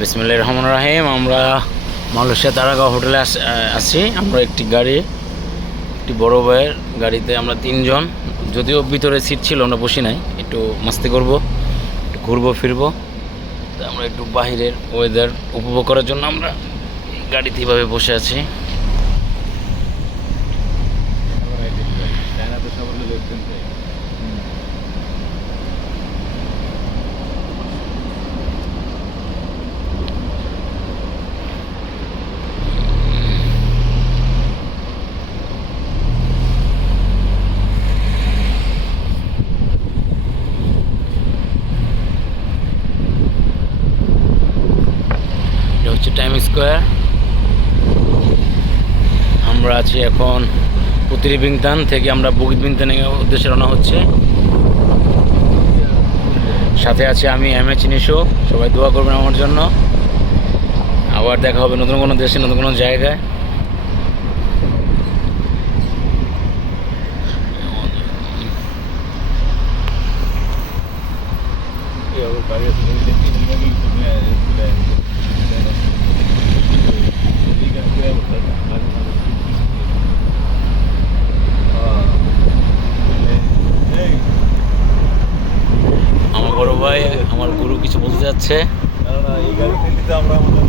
বিসমিল্লাহির রহমানির রহিম। আমরা মালয়েশিয়া তারাগাঁও হোটেলে আছি। আমরা একটি বড় ভাইয়ের গাড়িতে আমরা 3 জন, যদিও ভিতরে সিট ছিল, আমরা বসি নাই। একটু মাস্তি করব, একটু ঘুরবো ফিরবো। তো আমরা একটু বাহিরের ওয়েদার উপভোগ করার জন্য আমরা গাড়িতে এইভাবে বসে আছি। এটা হচ্ছে টাইম স্কোয়ার। আমরা আছি এখন পুতিরি বিংতান থেকে। আমরা বুকিত বিংতানের উদ্দেশ্যে রওনা হচ্ছে। সাথে আছে আমি MH নিশো। সবাই দোয়া করবেন আমার জন্য। আবার দেখা হবে নতুন কোনো দেশে, নতুন কোনো জায়গায়। আমার বড় ভাই, আমার গুরু কিছু বলতে যাচ্ছে। এই গাড়ি আমরা আমাদের